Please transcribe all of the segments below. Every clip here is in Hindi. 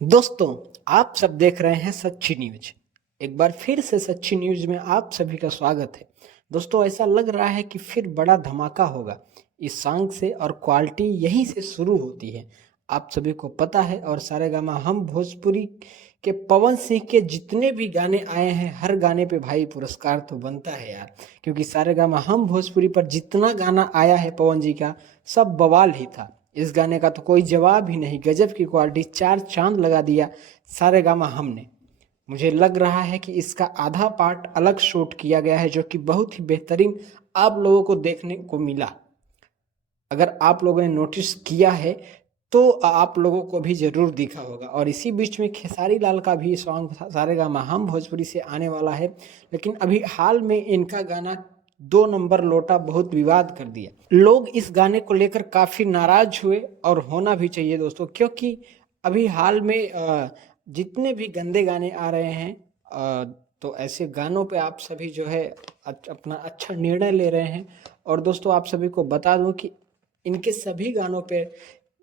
दोस्तों, आप सब देख रहे हैं सच्ची न्यूज। एक बार फिर से सच्ची न्यूज में आप सभी का स्वागत है। दोस्तों, ऐसा लग रहा है कि फिर बड़ा धमाका होगा इस सॉन्ग से और क्वालिटी यहीं से शुरू होती है। आप सभी को पता है और सारेगामा हम भोजपुरी के पवन सिंह के जितने भी गाने आए हैं, हर गाने पे भाई पुरस्कार तो बनता है यार, क्योंकि सारेगामा हम भोजपुरी पर जितना गाना आया है पवन जी का, सब बवाल ही था। इस गाने का तो कोई जवाब ही नहीं, गजब की क्वालिटी, चार चांद लगा दिया सारेगामा हमने। मुझे लग रहा है कि इसका आधा पार्ट अलग शूट किया गया है, जो कि बहुत ही बेहतरीन आप लोगों को देखने को मिला। अगर आप लोगों ने नोटिस किया है तो आप लोगों को भी ज़रूर दिखा होगा। और इसी बीच में खेसारी लाल का भी सॉन्ग सारेगामा हम भोजपुरी से आने वाला है, लेकिन अभी हाल में इनका गाना 2 नंबर लौटा, बहुत विवाद कर दिया। लोग इस गाने को लेकर काफ़ी नाराज हुए और होना भी चाहिए दोस्तों, क्योंकि अभी हाल में जितने भी गंदे गाने आ रहे हैं, तो ऐसे गानों पे आप सभी जो है अपना अच्छा निर्णय ले रहे हैं। और दोस्तों, आप सभी को बता दूं कि इनके सभी गानों पे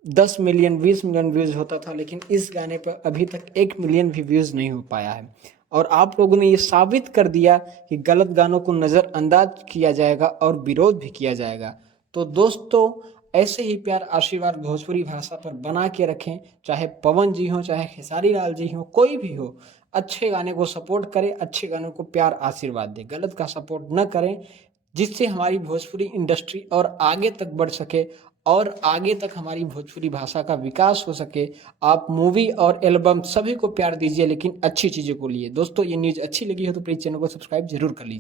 10 मिलियन 20 मिलियन व्यूज़ होता था, लेकिन इस गाने पर अभी तक 1 मिलियन भी व्यूज़ नहीं हो पाया है। और आप लोगों ने ये साबित कर दिया कि गलत गानों को नज़रअंदाज किया जाएगा और विरोध भी किया जाएगा। तो दोस्तों, ऐसे ही प्यार आशीर्वाद भोजपुरी भाषा पर बना के रखें, चाहे पवन जी हो, चाहे खेसारी लाल जी हो, कोई भी हो। अच्छे गाने को सपोर्ट करें, अच्छे गानों को प्यार आशीर्वाद दें, गलत का सपोर्ट न करें, जिससे हमारी भोजपुरी इंडस्ट्री और आगे तक बढ़ सके और आगे तक हमारी भोजपुरी भाषा का विकास हो सके। आप मूवी और एल्बम सभी को प्यार दीजिए, लेकिन अच्छी चीज़ों को लिए। दोस्तों, ये न्यूज़ अच्छी लगी हो तो प्लीज़ चैनल को सब्सक्राइब जरूर कर लीजिए।